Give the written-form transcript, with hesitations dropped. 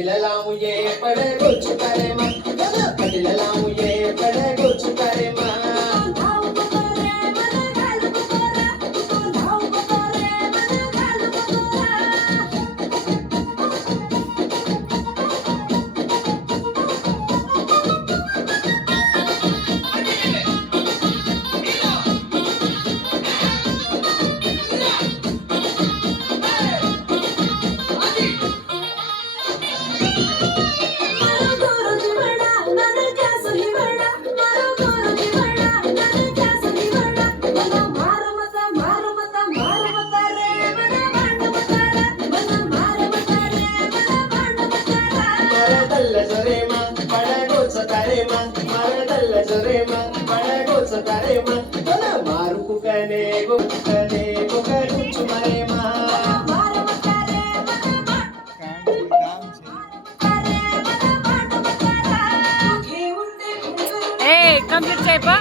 पटिला मुझे पड़े कुछ करे माँ पटिला मुझे पड़े कुछ करे माँ मारू कुकने गुकने कुछ मारे माँ ए कंप्लीट చేయపా